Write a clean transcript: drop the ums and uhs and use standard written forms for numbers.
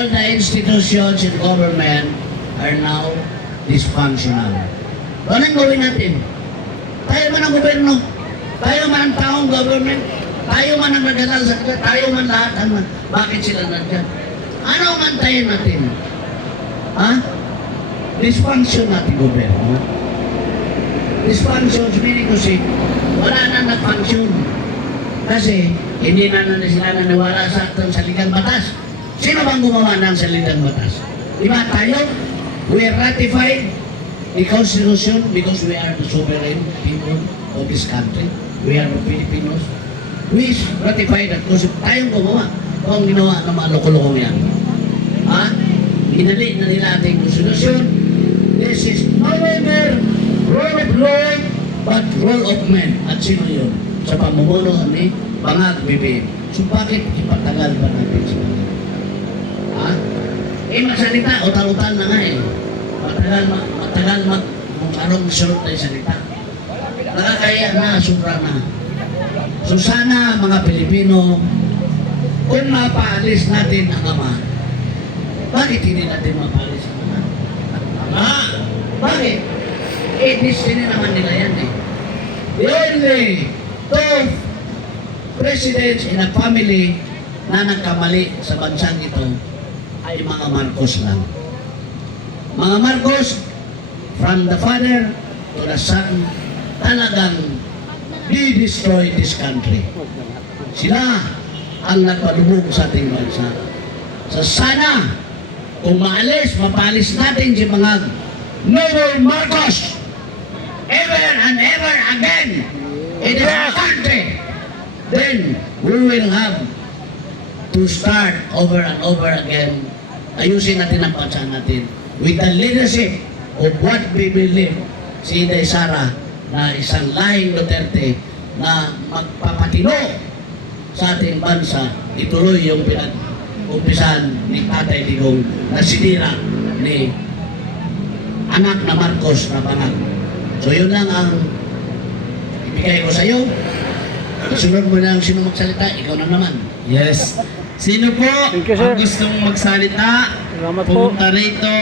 all the institutions in government are now dysfunctional. Anong gawin natin? Tayo man ang gobyerno, tayo man ang taong government, tayo man ang nagdadal sa kanila, tayo man lahat ang bakit sila nandiyan? Ano ang antayin natin? Ha? Dysfunction natin gobyerno. Dysfunction, meaning kasi wala na nag-function. Kasi hindi na sila naniwala sa ating saligang batas. Sino bang gumawa ng saligang batas? Diba tayo? We ratified the Constitution because we are the sovereign people of this country. We are the Filipinos. We ratified that Constitution. Tayong gumawa. Kung ginawa ng mga loko-lokong yan. Ha? Inali na nila ating Constitution. This is no longer rule of law, but rule of men. At sino yun? Sa pamumuno ni Bangag BBM. So bakit ipatagal ba natin sa mga? Ha? Magsalita, utal-utal na nga eh. Matagal kung anong short na salita. Nakakaya na, sobra na. So sana mga Pilipino, kung mapaalis natin ang ama, bakit hindi natin mapaalis ang ama? Ama! Bakit? Destiny naman nila yan eh. The only two presidents in a family na nagkamali sa bansang ito ay mga Marcos lang. Mga Marcos, from the father to the son, talagang di-destroy this country. Sila ang nagpadubog sa ating bansa. So sana, kung mapalis natin si mga Noble Marcos ever and ever again in this country, then we will have to start over and over again. Ayusin natin ang bansa natin with the leadership of what we believe si Inday Sara na isang lahing Duterte na magpapatino sa ating bansa, ituloy yung pinag-umpisan ni Tatay Digong na sinira ni anak na Marcos na Bangag. So yun lang ang ibigay ko sa iyo. Sunod mo lang sino magsalita, ikaw na naman. Yes. Sino po ang gustong magsalita? Salamat po. Pumunta rito.